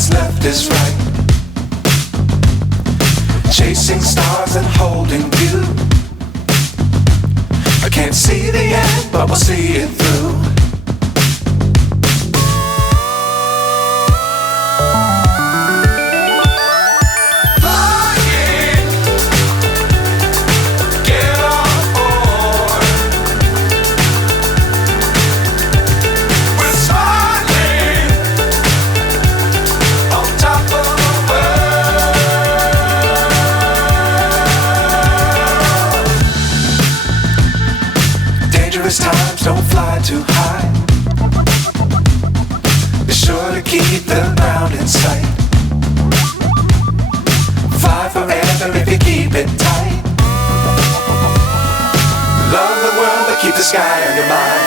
what's left is right. Chasing stars and holding you. I can't see the end, but we'll see it through. Times don't fly too high. Be sure to keep the ground in sight. Fly forever if you keep it tight. Love the world but keep the sky on your mind.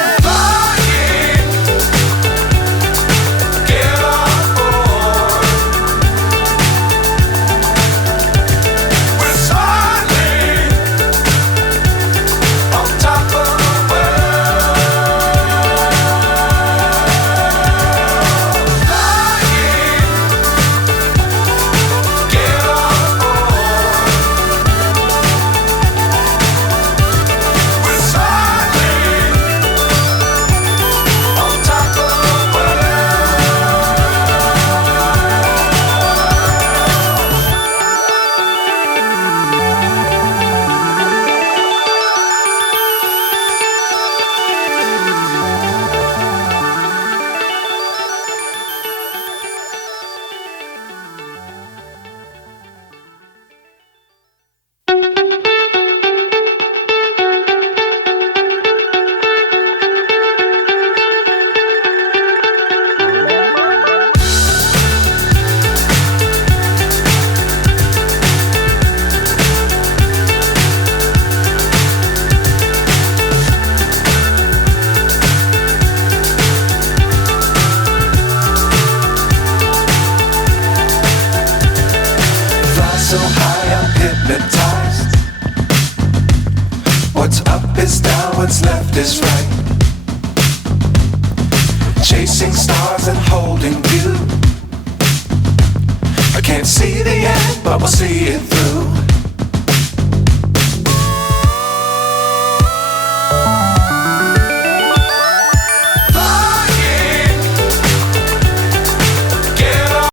So high I'm hypnotized. What's up is down, what's left is right. Chasing stars and holding you. I can't see the end, but we'll see it through.